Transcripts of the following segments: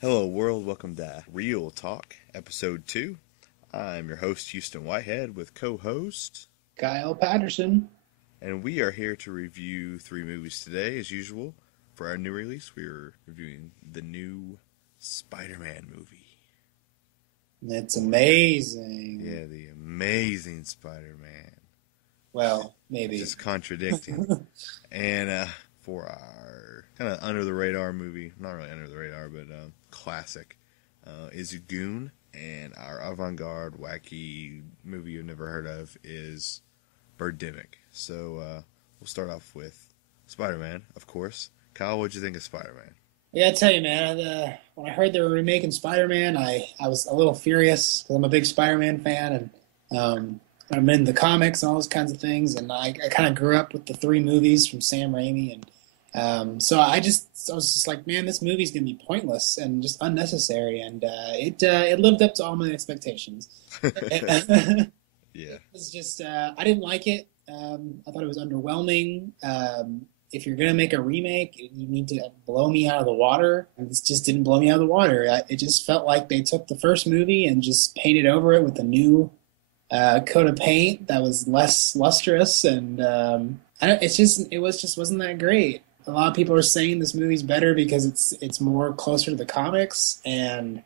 Hello, world. Welcome to Real Talk, Episode 2. I'm your host, Houston Whitehead, with co host, Kyle Patterson. and we are here to review three movies today, as usual. For our new release, we are reviewing the new Spider-Man movie. It's amazing. Yeah, the amazing Spider-Man. Well, maybe. Just contradicting. And for our kind of under the radar movie, not really under the radar, but classic, is Goon. And our avant-garde, wacky movie you've never heard of is Birdemic. So we'll start off with Spider-Man, of course. Kyle, what'd you think of Spider-Man? Yeah, I tell you, man. When I heard they were remaking Spider-Man, I was a little furious because I'm a big Spider-Man fan, and I'm in the comics and all those kinds of things. And I kind of grew up with the three movies from Sam Raimi, and so I was just like, man, this movie's gonna be pointless and just unnecessary, and it lived up to all my expectations. It Yeah. was just I didn't like it. I thought it was underwhelming. If you're gonna make a remake, you need to blow me out of the water. And this just didn't blow me out of the water. It just felt like they took the first movie and just painted over it with a new coat of paint that was less lustrous, and it wasn't that great. A lot of people are saying this movie's better because it's more closer to the comics, and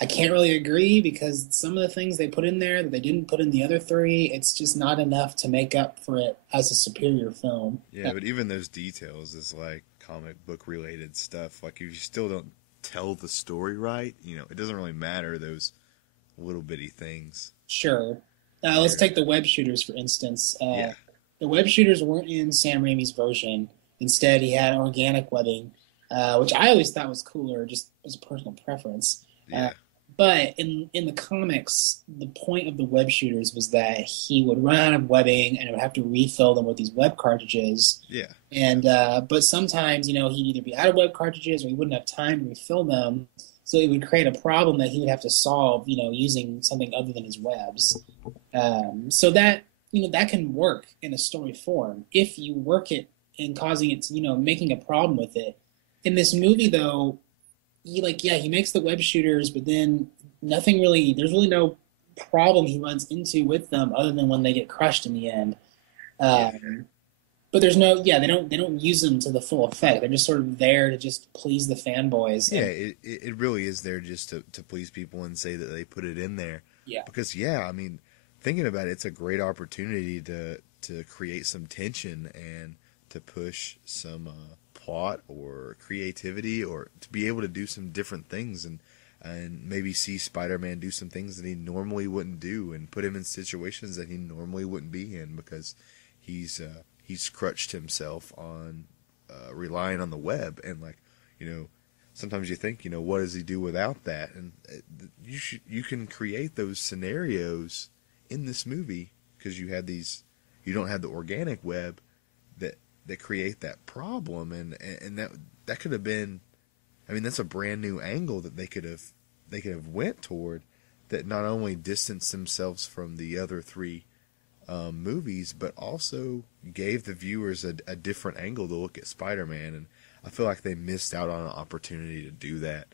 I can't really agree because some of the things they put in there that they didn't put in the other three, it's just not enough to make up for it as a superior film. Yeah, but even those details is like comic book related stuff. Like if you still don't tell the story right, it doesn't really matter those little bitty things. Sure. Let's take the web shooters, for instance. Yeah. The web shooters weren't in Sam Raimi's version. Instead, he had organic webbing, which I always thought was cooler, just as a personal preference. Yeah. But in the comics, the point of the web shooters was that he would run out of webbing and would have to refill them with these web cartridges. Yeah. And but sometimes, he'd either be out of web cartridges or he wouldn't have time to refill them. So it would create a problem that he would have to solve, using something other than his webs. So that that can work in a story form if you work it and causing it to, making a problem with it. In this movie, though, he makes the web shooters, but then there's really no problem he runs into with them other than when they get crushed in the end. But there's they don't use them to the full effect. They're just sort of there to just please the fanboys. Yeah, it really is there just to please people and say that they put it in there. Yeah. Because, I mean, thinking about it, it's a great opportunity to create some tension and to push some plot or creativity or to be able to do some different things and maybe see Spider-Man do some things that he normally wouldn't do and put him in situations that he normally wouldn't be in because he's crutched himself on relying on the web. And sometimes you think, what does he do without that? And you can create those scenarios in this movie because you don't have the organic web that create that problem, and that could have been, I mean, that's a brand new angle that they could have went toward that not only distanced themselves from the other three movies, but also gave the viewers a different angle to look at Spider-Man. And I feel like they missed out on an opportunity to do that.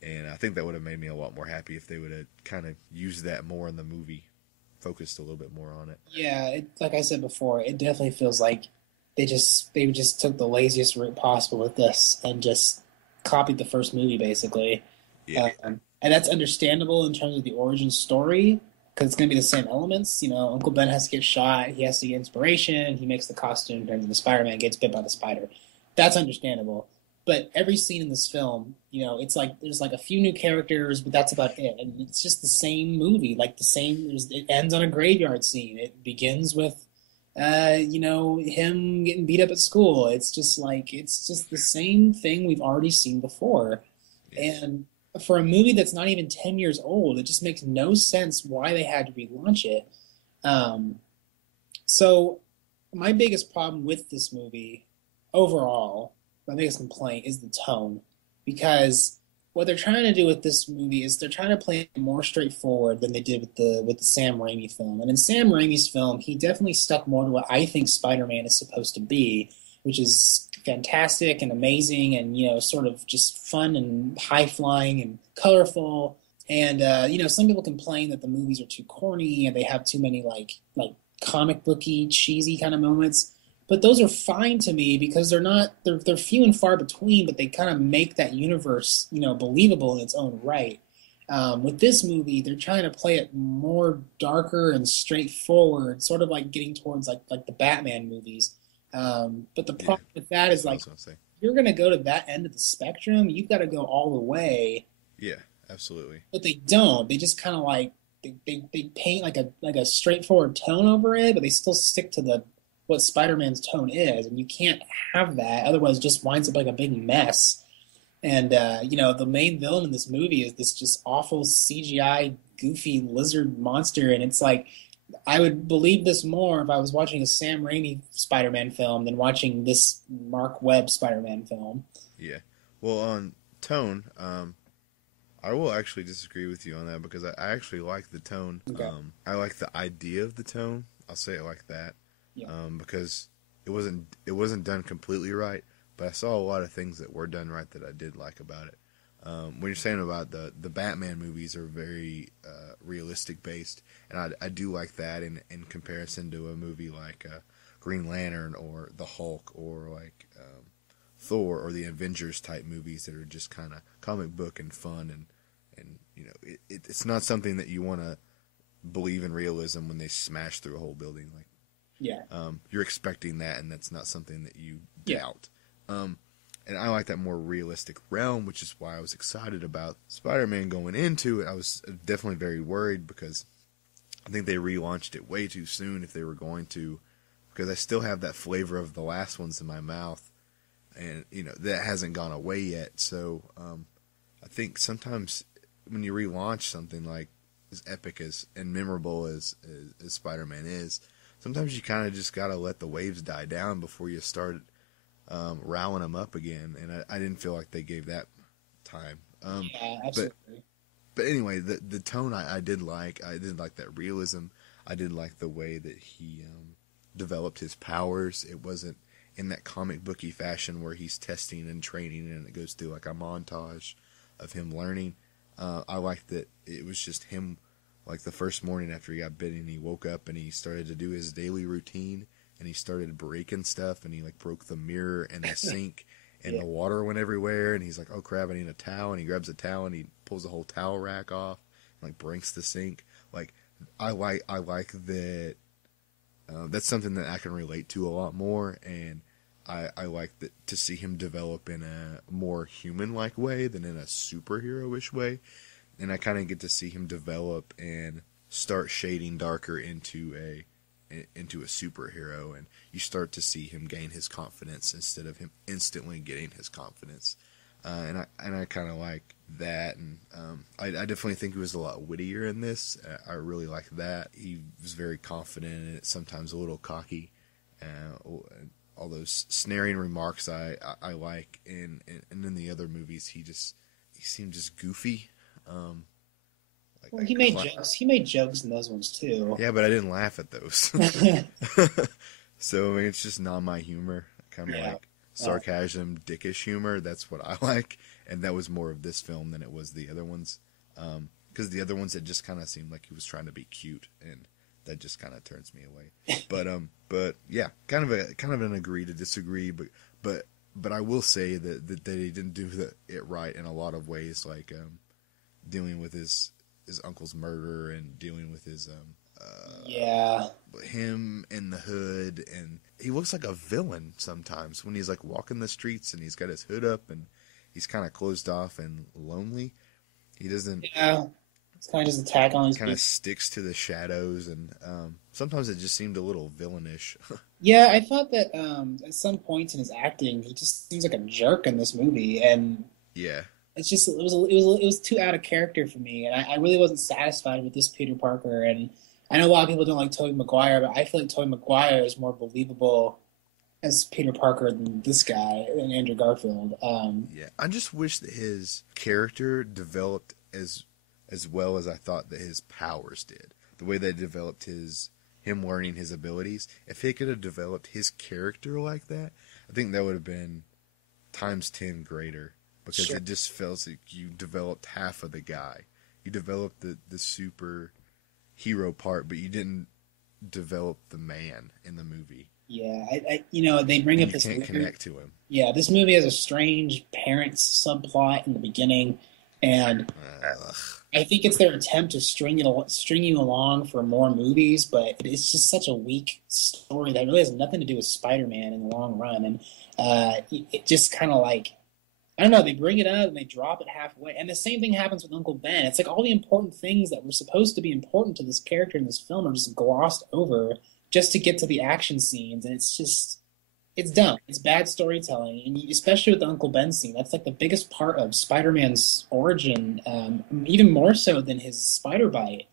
And I think that would have made me a lot more happy if they would have kind of used that more in the movie, focused a little bit more on it. Yeah, like I said before, it definitely feels like they just took the laziest route possible with this and just copied the first movie basically. Yeah. And that's understandable in terms of the origin story because it's going to be the same elements. Uncle Ben has to get shot. He has to get inspiration. He makes the costume in terms of the Spider-Man gets bit by the spider. That's understandable. But every scene in this film, it's like there's like a few new characters, but that's about it. And it's just the same movie, like the same. It ends on a graveyard scene. It begins with him getting beat up at school. It's just the same thing we've already seen before. Yes. And for a movie that's not even 10 years old, it just makes no sense why they had to relaunch it. So my biggest problem with this movie overall, my biggest complaint is the tone, because what they're trying to do with this movie is they're trying to play it more straightforward than they did with the Sam Raimi film. And in Sam Raimi's film, he definitely stuck more to what I think Spider-Man is supposed to be, which is fantastic and amazing, and sort of just fun and high flying and colorful. And some people complain that the movies are too corny and they have too many like comic booky, cheesy kind of moments. But those are fine to me because they're few and far between, but they kind of make that universe, believable in its own right. With this movie, they're trying to play it more darker and straightforward, sort of like getting towards like the Batman movies. But the problem with that is like, if you're going to go to that end of the spectrum, you've got to go all the way. Yeah, absolutely. But they don't. They just kind of like they paint like a straightforward tone over it, but they still stick to the what Spider-Man's tone is, and you can't have that. Otherwise, it just winds up like a big mess. And the main villain in this movie is this just awful CGI goofy lizard monster, and it's like I would believe this more if I was watching a Sam Raimi Spider-Man film than watching this Mark Webb Spider-Man film. Yeah. Well, on tone, I will actually disagree with you on that because I actually like the tone. Okay. I like the idea of the tone. I'll say it like that. Yeah. Because it wasn't done completely right, but I saw a lot of things that were done right that I did like about it. When you're saying about the Batman movies are very realistic based, and I do like that in comparison to a movie like Green Lantern or the Hulk or like Thor or the Avengers type movies that are just kind of comic book and fun and it's not something that you want to believe in realism when they smash through a whole building like. Yeah. You're expecting that, and that's not something that you doubt. And I like that more realistic realm, which is why I was excited about Spider-Man going into it. I was definitely very worried because I think they relaunched it way too soon if they were going to, because I still have that flavor of the last ones in my mouth, and that hasn't gone away yet. So I think sometimes when you relaunch something like as epic as and memorable as Spider-Man is, sometimes you kind of just got to let the waves die down before you start riling them up again. And I didn't feel like they gave that time. Yeah, absolutely. But anyway, the tone I did like. I did like that realism. I did like the way that he developed his powers. It wasn't in that comic booky fashion where he's testing and training and it goes through like a montage of him learning. I liked that it was just him. Like the first morning after he got bitten, he woke up and he started to do his daily routine and he started breaking stuff and he like broke the mirror and the sink and the water went everywhere and he's like, oh crap, I need a towel, and he grabs a towel and he pulls the whole towel rack off and like breaks the sink. Like I like that. That's something that I can relate to a lot more, and I like that to see him develop in a more human-like way than in a superhero-ish way. And I kind of get to see him develop and start shading darker into a superhero, and you start to see him gain his confidence instead of him instantly getting his confidence. And I kind of like that, and I definitely think he was a lot wittier in this. I really like that. He was very confident and sometimes a little cocky. All those snaring remarks I like, and in the other movies he seemed just goofy. Well, he made jokes. He made jokes in those ones too. Yeah, but I didn't laugh at those. So I mean, it's just not my humor. Kind of like sarcasm, dickish humor. That's what I like, and that was more of this film than it was the other ones. Because the other ones, it just kind of seemed like he was trying to be cute, and that just kind of turns me away. But yeah, kind of an agree to disagree. But I will say that they didn't do it right in a lot of ways, like dealing with his uncle's murder and dealing with his him in the hood, and he looks like a villain sometimes when he's like walking the streets and he's got his hood up and he's kind of closed off and lonely. He doesn't. Yeah, it's kind of just attack on his. Kind of sticks to the shadows, and sometimes it just seemed a little villainish. Yeah, I thought that at some points in his acting, he just seems like a jerk in this movie, and yeah. It's just it was too out of character for me, and I really wasn't satisfied with this Peter Parker. And I know a lot of people don't like Tobey Maguire, but I feel like Tobey Maguire is more believable as Peter Parker than this guy, than Andrew Garfield. Yeah, I just wish that his character developed as well as I thought that his powers did. The way they developed him learning his abilities. If he could have developed his character like that, I think that would have been times 10 greater because Sure. it just feels like you developed half of the guy. You developed the super hero part, but you didn't develop the man in the movie. Yeah, they bring And up you this can't weird. connect to him. Yeah, this movie has a strange parents subplot in the beginning, and Ugh. I think it's their attempt to string you along for more movies, but it's just such a weak story that really has nothing to do with Spider-Man in the long run, and it just kind of like I don't know. They bring it up and they drop it halfway, and the same thing happens with Uncle Ben. It's like all the important things that were supposed to be important to this character in this film are just glossed over just to get to the action scenes, and it's dumb. It's bad storytelling, and especially with the Uncle Ben scene. That's like the biggest part of Spider-Man's origin, even more so than his spider bite.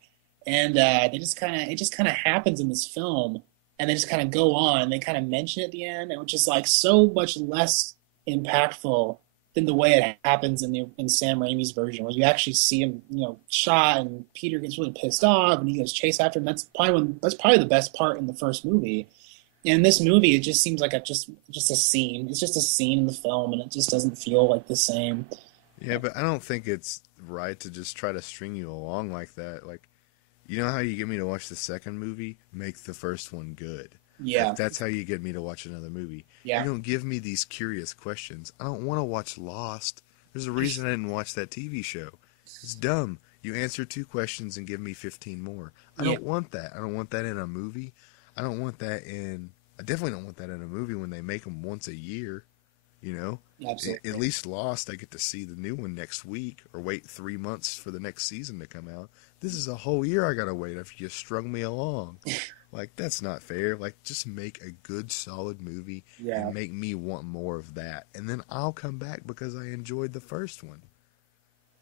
And it just kind of happens in this film, and they just kind of go on. They kind of mention it at the end, which is like so much less impactful than the way it happens in Sam Raimi's version, where you actually see him, shot, and Peter gets really pissed off, and he goes chase after him. That's probably the best part in the first movie. In this movie, it just seems like just a scene. It's just a scene in the film, and it just doesn't feel like the same. Yeah, but I don't think it's right to just try to string you along like that. Like, you know how you get me to watch the second movie? Make the first one good. Yeah, Like, that's how you get me to watch another movie. yeah, You don't give me these curious questions. I don't want to watch Lost. There's a reason I didn't watch that TV show. It's dumb. You answer 2 questions and give me 15 more. I yeah, don't want that. I don't want that in a movie. I definitely don't want that in a movie when they make them once a year. You know, absolutely. at least Lost, I get to see the new one next week, or wait 3 months for the next season to come out. This is a whole year I gotta wait if you strung me along. Like, that's not fair. Like, just make a good, solid movie Yeah, and make me want more of that, and then I'll come back because I enjoyed the first one.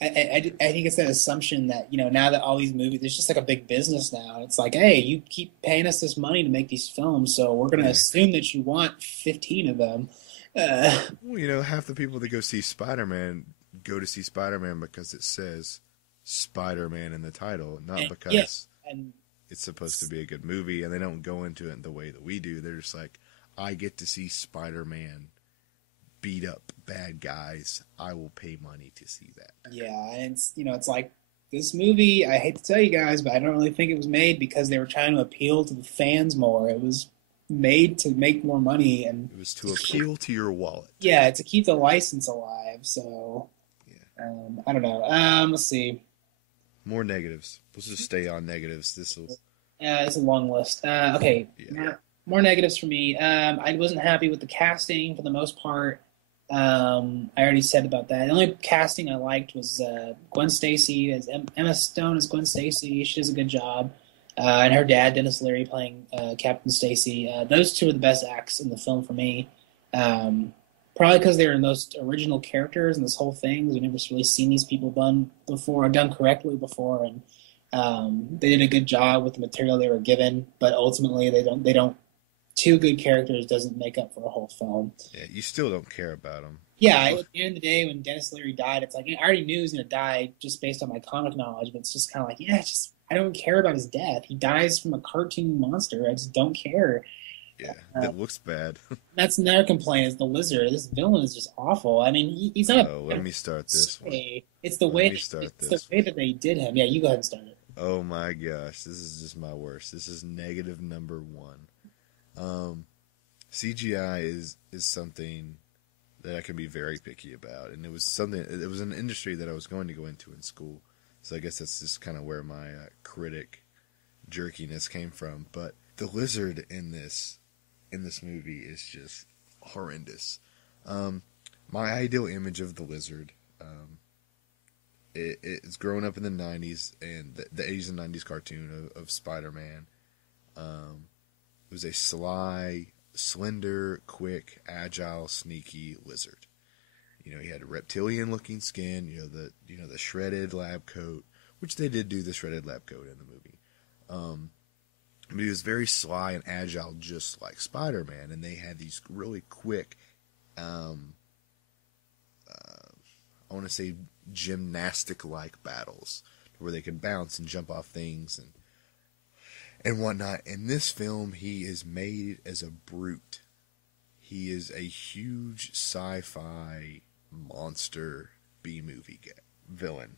I think it's that assumption that now that all these movies, there's just like a big business now. It's like, hey, you keep paying us this money to make these films, so we're gonna Yeah. assume that you want 15 of them. Well, half the people that go see Spider-Man go to see Spider-Man because it says Spider-Man in the title, not and, yeah, because and it's supposed to be a good movie, and they don't go into it the way that we do. They're just like, I get to see Spider-Man beat up bad guys. I will pay money to see that. yeah, and it's like this movie. I hate to tell you guys, but I don't really think it was made because they were trying to appeal to the fans more. It was made to make more money and It was to appeal to your wallet. yeah, to keep the license alive. So Yeah. I don't know. Let's see. More negatives. Let's just stay on negatives. This will. It's a long list. Okay, Yeah. more negatives for me. I wasn't happy with the casting for the most part. I already said about that. The only casting I liked was Gwen Stacy as Emma Stone as Gwen Stacy. She does a good job, and her dad Dennis Leary playing Captain Stacy. Those two are the best acts in the film for me. Probably because they were the most original characters in this whole thing. We've never really seen these people done correctly before, and they did a good job with the material they were given. But ultimately, they don't. Two good characters doesn't make up for a whole film. Yeah, you still don't care about them. Yeah, at the end of the day, when Dennis Leary died, it's like I already knew he was going to die just based on my comic knowledge, but it's just kind of like, I don't care about his death. He dies from a cartoon monster. I just don't care. Yeah, that looks bad. That's another complaint is the lizard. This villain is just awful. I mean, he's not. Oh, let me start this one. It's the way that they did him. Yeah, you go ahead and start it. Oh my gosh, this is just my worst. This is negative number 1. CGI is something that I can be very picky about, and it was an industry that I was going to go into in school, so I guess that's just kind of where my critic jerkiness came from. But the lizard in this movie is just horrendous. My ideal image of the lizard, it's grown up in the 90s and the 80s and 90s cartoon of Spider-Man. It was a sly, slender, quick, agile, sneaky lizard. He had a reptilian-looking skin. The shredded lab coat, which they did do the shredded lab coat in the movie. But he was very sly and agile, just like Spider-Man. And they had these really quick, I want to say gymnastic-like battles, where they could bounce and jump off things and whatnot. In this film, he is made as a brute. he is a huge sci-fi monster B movie villain.